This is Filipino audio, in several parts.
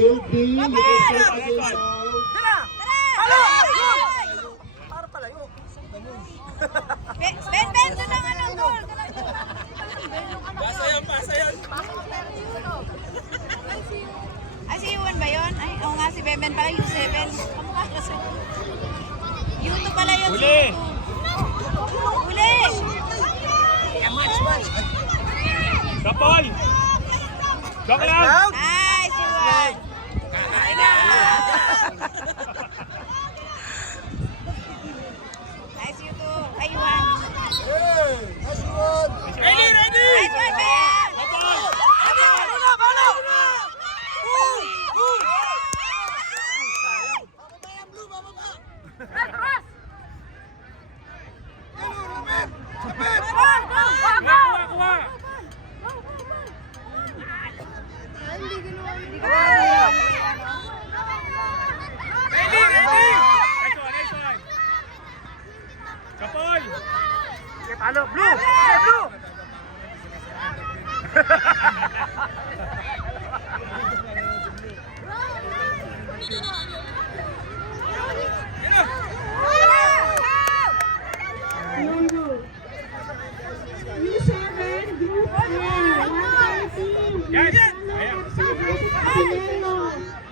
Field D, you can start again now. Para palayo. Ben, doon ang ano, goal. Pasa yan. Ay, si Yuan ba yun? Ay, oo nga, si Beben pala, U7. Kamukha kasi. U2 pala yun. Huli! Huli! Match. Kapol! Joke lang! Nice, Yuan! Nice, U2. Ay, Yuan. Ready! Nice one, Ben! Kapol! Palo! Blue! Blue!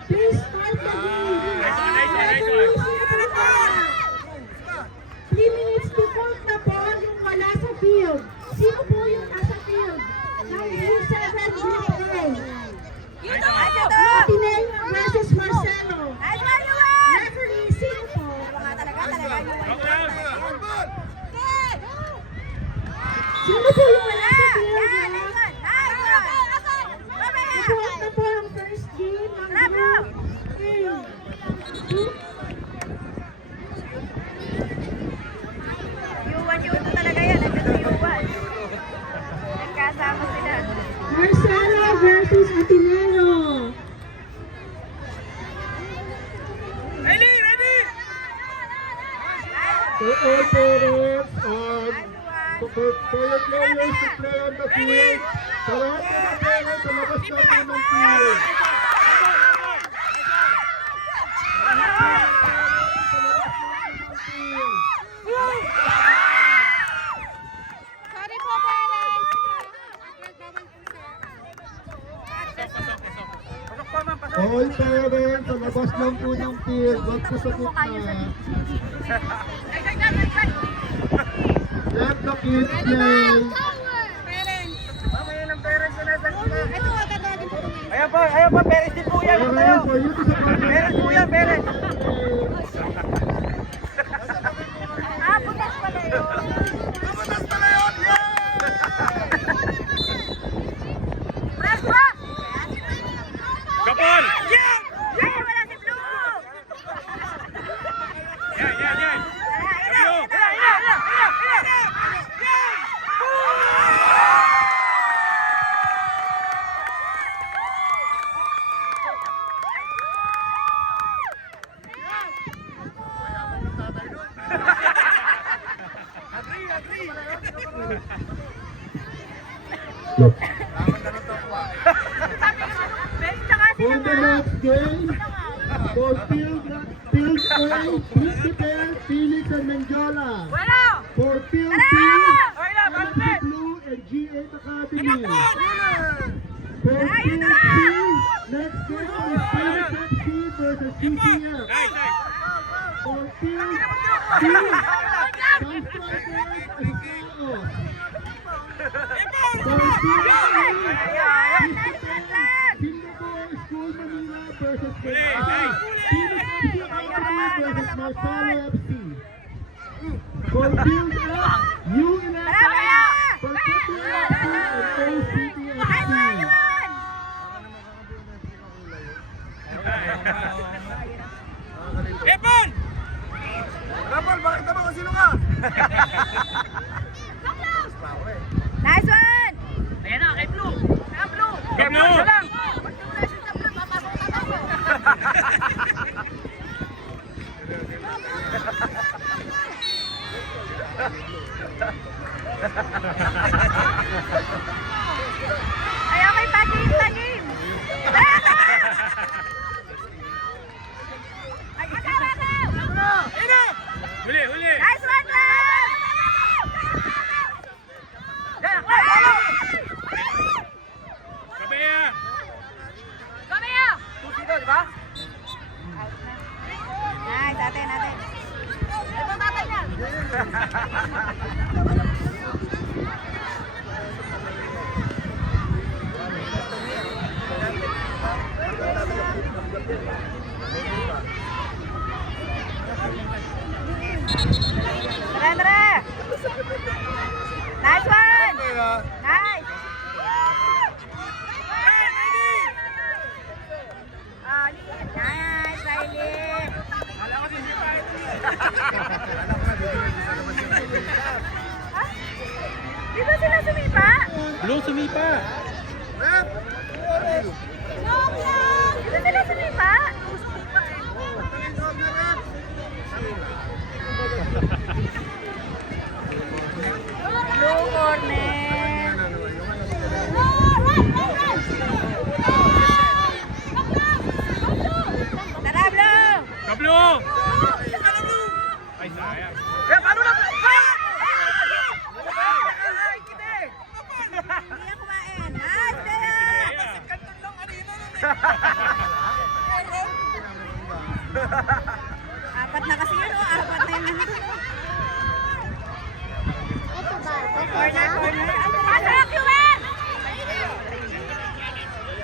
Please start the game. Nice one. 3 minutes before the ball yung wala sa field. Sino po yung nasa field? Ng U7 Group A. Martinello versus Marcelo. Nice one, Yuan! Referee, sino po? Talaga, Yuan. Sino po yung wala sa field? Nice one! Ito na po ang first game ng Group A. Yuan, U2 talaga yan. Nandiyan si Yuan. Nagkasama sila. Marcelo versus Martinello. Ready! For all parents and Nice one. for your players to play on the field, sa lahat ng mga parents sa labas na po ng field. Sorry po, parents. All parents sa labas lang po ng field, wag po sa gitna. Let the kids play. Ayan pa, Perez din po yan. Parents, for you to support the Perez po yan, Perez. Butas pala yun. Kapol! Ay, wala si Blue! Yan. Look. Ben, tsaka si For the next game, for field A, Principal, Felix, and Menjola. Wala! For field B, Galaxy Blue and G8 Academy. For field C, next game is Felix FC versus CCF. Nice. For field D, South Strikers and Chaos. For field A, Singapore School Manila versus Felix FC Academy versus Marcelo FC. For field F, U11 for City FC and OCT FC. Epon! Rapol, bakit naman kung sino ka? Nice one! Ayan na, kay Blue. Kay Blue! Isa lang. Ay, okay, pagim! Tara, tara! Nice one! Nice! Oh, nice, Riley! Di ba sila sumipa? Blue sumipa. Di ba sila sumipa? Blue corner. Tara, Blue! Kablo! Ay, sayang. Paano na? Hindi na kumain. Nice, Dea! Apat na kasi yun, oh. Apat na yun. Corner, corner. Pasok, Yuan!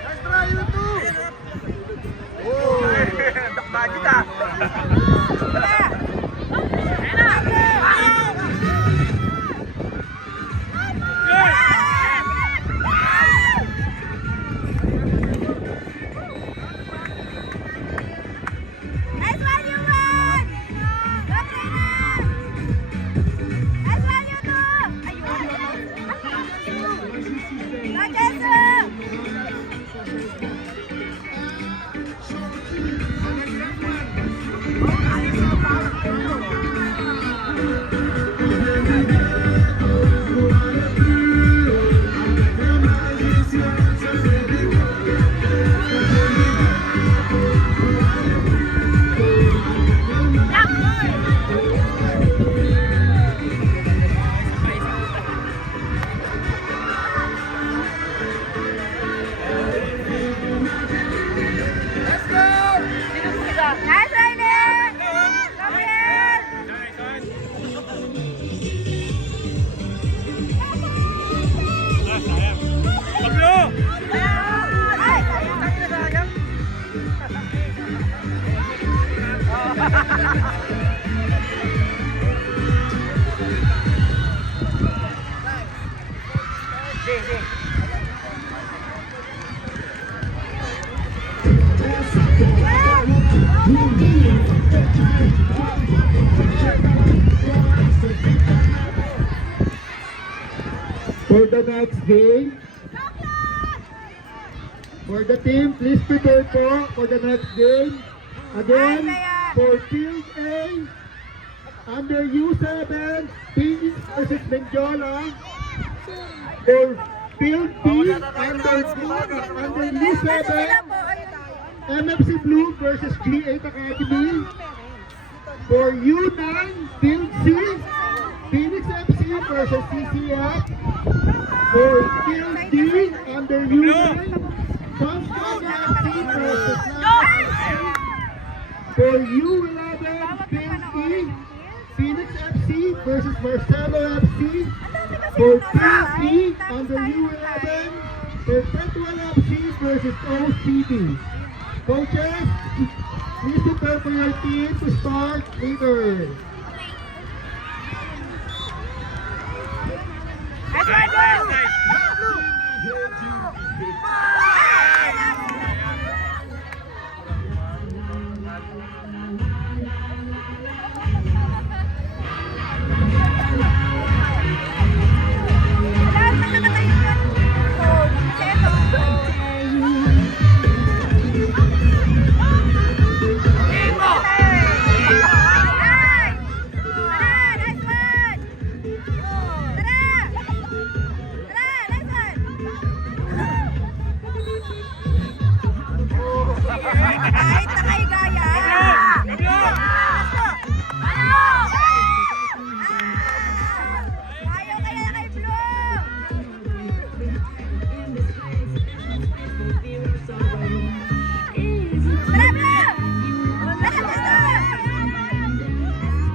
Let's try you too! Oh! Dakba kita! Nice one, Yuan! Go, Trina! Nice one, you two! Ayun. Go, Jesu! Let's go! Nice, Riley! Come here! Ah, sayang. Kablo! Ay, sayang. For the next game, for the team, please prepare for the next game. Again, for Field A, under U7, Phoenix versus Benjola. For Field B, under U7, MFC Blue versus G8 Academy. For U9, Field C, Phoenix FC versus CCF. For Field D, under U9, Sunshine FC versus Nike. For U11, Field E, Phoenix FC versus Marcelo FC. For Field E, under U11, Perpetual FC versus OCD. Coaches, please prepare for your team to start later. Nice one, Blue! Wala, magkakatayo yun. Oh, kasi ito. Nice! Tara, nice one! Tara! Tara, nice one! Kahit na kayo gaya. Kablo! Ayaw kaya na kay Blue! Tara, Blue! Tara, Blue!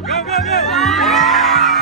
Go, go, go!